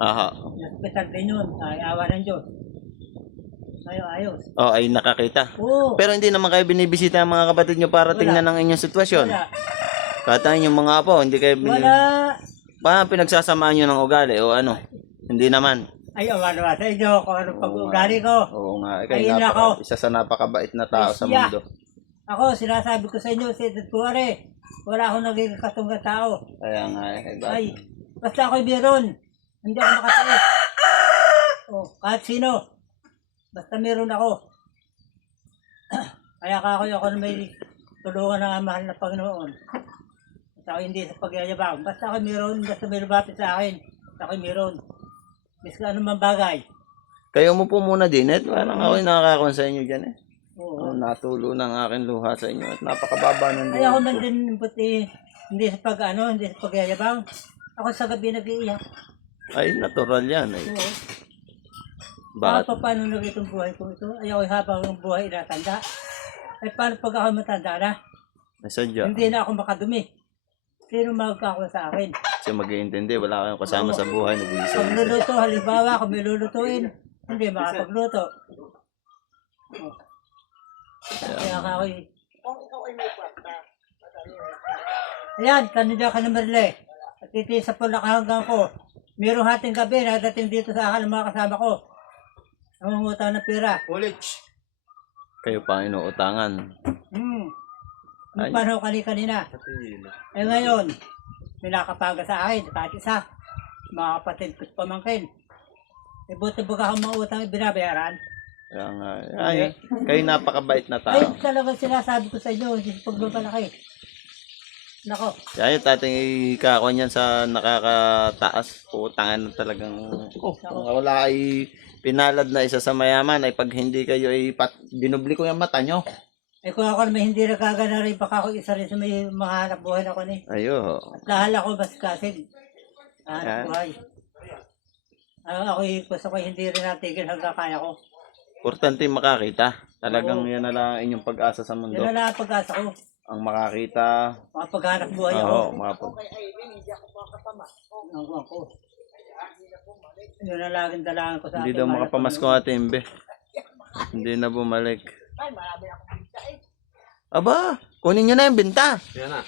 Aha. Hospital din yun. Ay, awa ng Diyos. Ayos. Oh, ay nakakita. Oo. Pero hindi naman kayo binibisita ng mga kapatid nyo para tingnan ang inyong sitwasyon. Wala. Kahit ang inyong mga apo, hindi kayo Wala. Paano pinagsasamaan nyo ng ugali o ano? Hindi naman. Ay, awa naman sa inyo kung anong pag-ugali ko. Oo nga. Ayun ako. Isa sa napakabait na tao sa Siya. mundo. Ako, sinasabi ko sa inyo, si Tuare, wala akong naging katungga tao. Kaya nga Ay, basta ako'y meron. Hindi ako makatiis. Oh, kahit sino. Basta meron ako. Kaya ako na may tulungan ng mahal na Panginoon. Basta ako hindi sa pagyayabang. Basta ako meron, basta may lumapit sa akin. Basta ako meron. Miska anumang bagay. Kayo mo po muna din. Parang ako'y nakakakuha sa inyo dyan Oo. Natulo ng aking luha sa inyo at napakababa ng Kaya ako man din, buti, hindi sa hindi sa pagyayabang. Ako sa gabi nag-iiyak. Ay, natural yan. Oo. Bakit? Paano na itong buhay ko ito? Ay ako habang ang buhay natanda. Ay paano pag ako matanda na? Nasadya. Hindi na ako makadumi. Sino magkakawa sa akin? Kasi mag-iintindi. Wala kayong kasama sa buhay. Pagluluto, halimbawa, kung may lulutuin, hindi makapagluto. Oh. Kaya ako ayan, kanina ka na Merle. At titisa po nakahanggang ko. Mayroong hating gabi, nadating dito sa akin ng mga kasama ko. Nangungutang ng pera. Kayo pa ang inuutangan. Ano paano kanina? Eh ngayon, may nakapaga sa akin, kahit isa. Mga kapatid ko sa pamangkin. Eh buti baga akong mga utang binabayaran. Kaya nga. Ay, kayo napakabait na Ay, tao. talagang sinasabi ko sa inyo, hindi sa paglumalaki. Nako. Kaya yung tating ikakuha niyan sa nakakataas. Putangan na talagang. Kung wala ay pinalad na isa sa mayaman ay pag hindi kayo ay binubli ko yung mata nyo. Eh kung ako naman hindi nagkagana rin, baka ako isa rin sa may mahanap buhay ako ni. Ayo. At dahil ako mas kasig. Hanap buhay. Gusto ko hindi rin natigil hanggang kaya ko. Importante makakita. Talagang yan na lang ang inyong pag-asa sa mundo. Yan na lang ang pag-asa ko. Ang makakita. Mga paghanap buhay ako. Oo, mga Ako. Yun na lang ang dalangan ko sa Hindi daw makapamasko Ate Imbe. Hindi na bumalik. Aba, kunin nyo na yung binta. Yan na.